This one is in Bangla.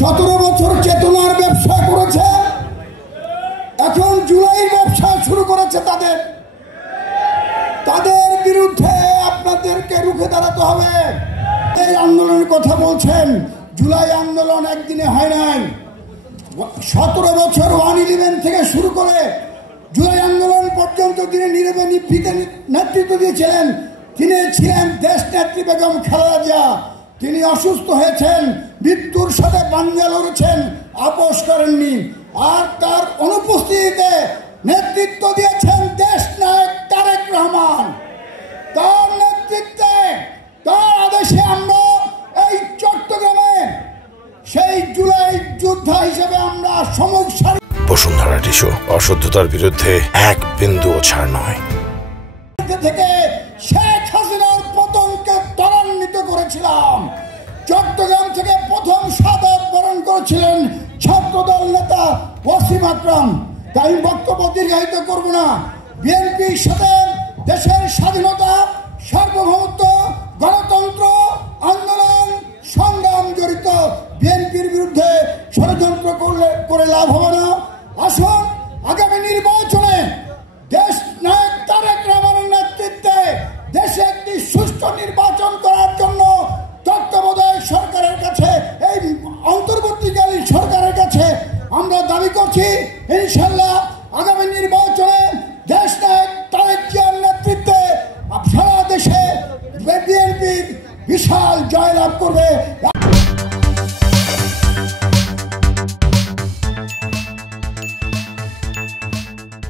17 বছর চেতনার ব্যবসা করেছে, এখন জুলাইয়ের ব্যবসা শুরু করেছে। তাদের বিরুদ্ধে আপনাদেরকে রুখে দাঁড়াতে হবে। এই আন্দোলনের কথা বলছেন, জুলাই আন্দোলন একদিনে হয় নাই। 17 বছর 111 থেকে শুরু করে জুলাই আন্দোলন পর্যন্ত তিনি নীরবে নিভৃতে নেতৃত্ব দিয়েছিলেন। তিনি ছিলেন দেশ নেত্রী বেগম খালেদা জিয়া। তিনি অসুস্থ হয়েছেন, মৃত্যুর সাথে পাঞ্জা লড়েছেন, আপোষ করেননি। আর তার অনুপস্থিতিতে নেতৃত্ব দিয়েছেন দেশ নায়ক তারেক রহমান। তার নেতৃত্বে, তার আদেশে আমরা এই চট্টগ্রামে সেই জুলাই যোদ্ধা হিসেবে আমরা সম্মুখ সারি। বসুন্ধরা টিস্যু, অশুদ্ধতার বিরুদ্ধে এক বিন্দুও ছাড় নয়। থেকে শেখ হাসিনার পতনকে ত্বরান্বিত করেছিলাম। চট্টগ্রাম থেকে প্রথম শাহাদাত বরণ করেছিলেন ছাত্রদল নেতা ওয়াসিম আকরাম। তাই বক্তব্য দীর্ঘায়িত করব না। বিএনপির সাথে দেশের স্বাধীনতা, সার্বভৌমত্ব, গণতন্ত্র আন্দোলন সংগ্রাম জড়িত। বিএনপির বিরুদ্ধে ষড়যন্ত্র করে লাভ হবে না। আসুন আগামী নির্বাচনে দেশ নায়ক তারেক রহমানের নেতৃত্বে দেশে একটি সুষ্ঠু নির্বাচন করার জন্য তত্ত্বাবধায়ক সরকারের কাছে, এই অন্তর্বর্তীকালীন সরকারের কাছে আমরা দাবি করছি, ইনশাল্লাহ আগামী নির্বাচনে দেশ নায়ক তারেক জিয়ার নেতৃত্বে সারা দেশে বিএনপি বিশাল জয়লাভ করবে।